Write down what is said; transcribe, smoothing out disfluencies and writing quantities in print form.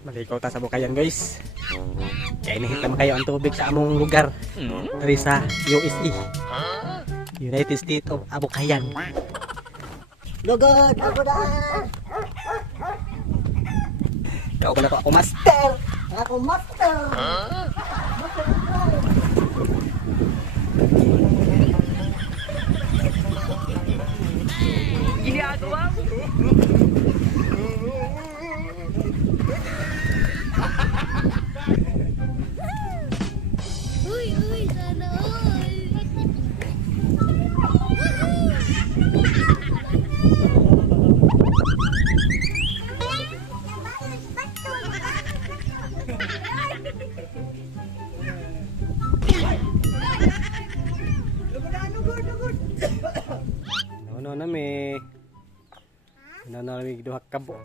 Maligaw ta sa Bukayan guys. Kaya inihit naman kayo ang tubig sa among lugar. Dari sa USA. United States of Abukayan. Lugod, ako na. Ikaw ko na ako master. Ako master. Ginagawa mo? Uy, uy, sana all. No na me. No na mi duha ka kabo.